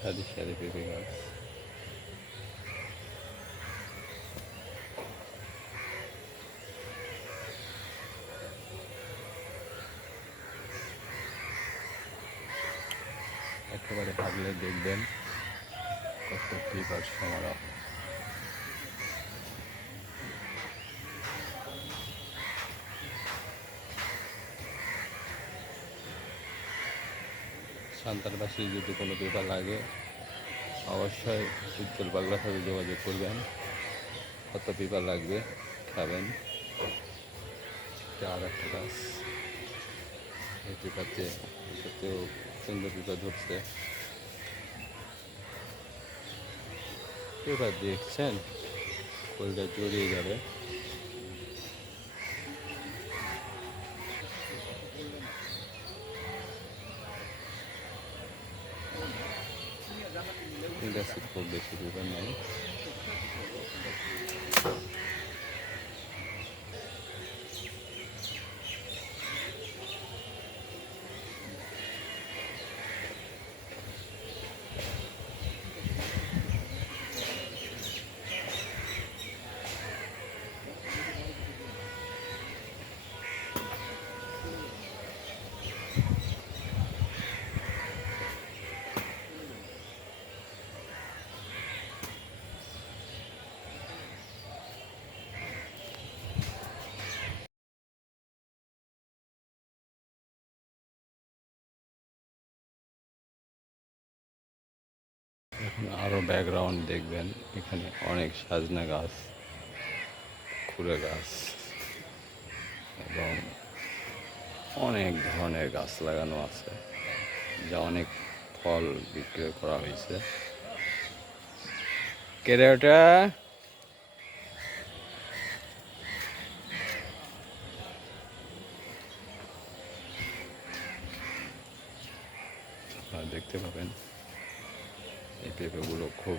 সারি সারি পেঁপে গাছ একেবারে থাকলে দেখবেন কত পেঁপার সমারোহ সান্তারবাসী যদি কোনো পেপার লাগে, অবশ্যই উজ্জ্বল বাংলার সাথে যোগাযোগ করবেন। কত পেপার লাগবে, খাবেন। আর একটা গাছ, এই সুন্দর পেপার ধরছে। পেপার দেখছেন? কোলটা জড়িয়ে যাবে। বেশি পেপার নেই এখন আরও ব্যাকগ্রাউন্ড দেখবেন, এখানে অনেক সাজনা গাছ, খুঁড়ে গাছ, এবং অনেক ধরনের গাছ লাগানো আছে, যা অনেক ফল বিক্রি করা হয়েছে। কেড়ে দেখতে পাবেন। এই পেঁপেগুলো খুব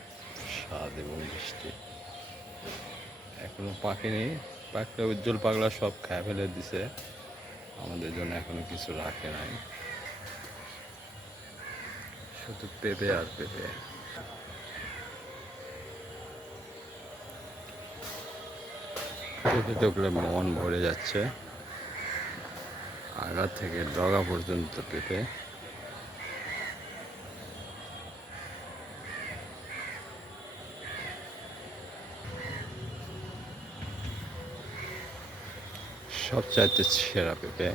স্বাদ এবং মিষ্টি। এখনও পাকেনি, পাকলে উজ্জ্বল পাগলা সব খায় ফেলে দিছে। আমাদের জন্য এখনও কিছু রাখে নাই। শুধু পেঁপে আর পেঁপে। পেঁপে দেখলে মন ভরে যাচ্ছে। আগা থেকে ডগা পর্যন্ত পেঁপে। সবচাইতে সেরা পেঁপে।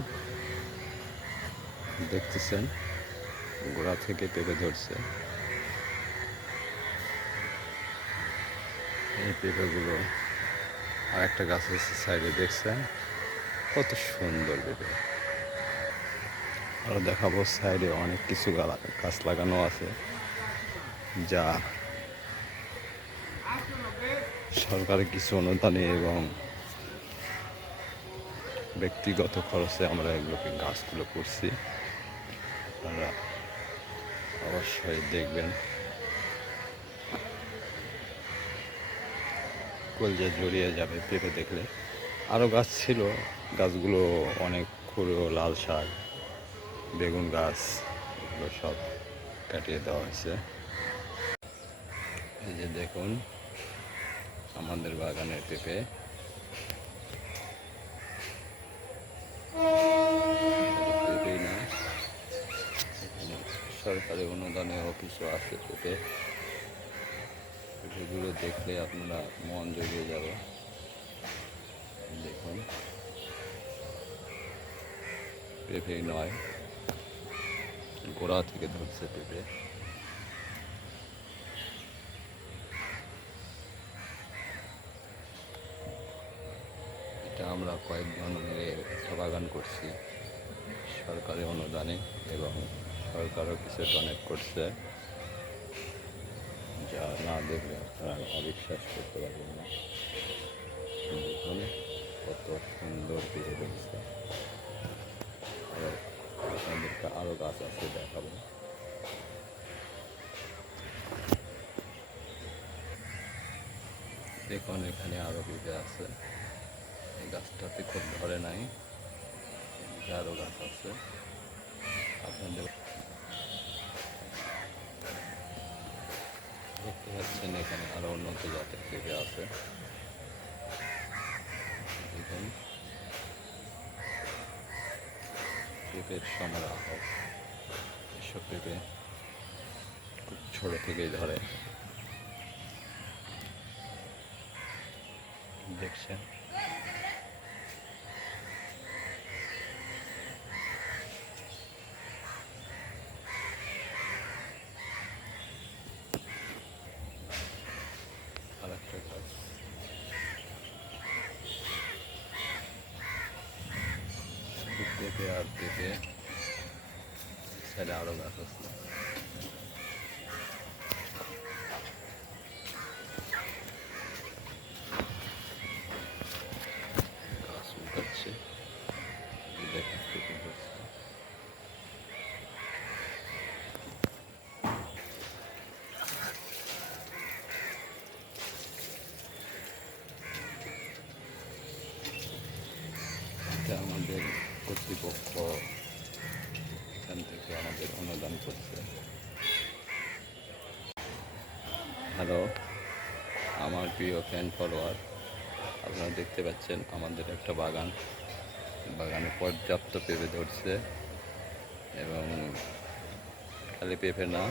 দেখতেছেন? গোড়া থেকে পেঁপে ধরছে। এই পেঁপেগুলো আর একটা গাছ আছে সাইডে, দেখছেন? কত সুন্দর পেঁপে। আরও দেখাবো, সাইডে অনেক কিছু গাছ লাগানো আছে, যা সরকারের কিছু অনুদানে এবং ব্যক্তিগত খরচে আমরা এগুলোকে গাছগুলো করছি। আপনারা অবশ্যই দেখবেন। কলজা জড়িয়ে যাবে পেঁপে দেখলে। আরও গাছ ছিল, গাছগুলো অনেক খুঁড়ো লাল শাক, বেগুন গাছ, এগুলো সব কাটিয়ে দেওয়া হয়েছে। এই যে দেখুন, আমাদের বাগানের পেঁপে। পেঁপেই না। সরকারি অনুদানের অফিসও আছে পেঁপে পেঁপেগুলো দেখলে আপনারা মন জড়িয়ে যাবে। দেখুন। পেঁপেই নয়। গোড়া থেকে ধরছে পেঁপে। এটা আমরা কয়েকজন মিলে একটা বাগান করছি, সরকারি অনুদানে এবং সরকারও কিছু ডোনেট করছে। যা না দেখলে আপনারা অবিশ্বাস করতে পারবেন না। দেখুন কত সুন্দর পেয়ে রয়েছে আপনাদেরকে আরও গাছ আছে দেখাবো। দেখুন এখানে আরও পেঁপে আছে। গাছটাতে খুব ধরে নাই। আরও গাছ আছে। আপনাদের দেখতে পাচ্ছেন এখানে আরও উন্নত জাতের পেঁপে আছে। দেখুন। পেঁপের সমারোহ এসব পেঁপে খুব ছোট থেকেই ধরে। দেখছেন আর একটা গাছ শুধু পেঁপে আর পেঁপে সাইডে আরও কর্তৃপক্ষ এখান থেকে আমাদের অনুদান করছে। হ্যালো, আমার প্রিয় ফ্যান ফলোয়ার আপনারা দেখতে পাচ্ছেন আমাদের একটা বাগান। বাগানে পর্যাপ্ত পেঁপে ধরছে এবং খালি পেঁপে না,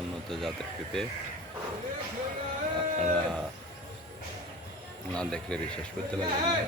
উন্নত জাতের পেঁপে। আপনারা না দেখলে বিশ্বাস করতে পারবেন না।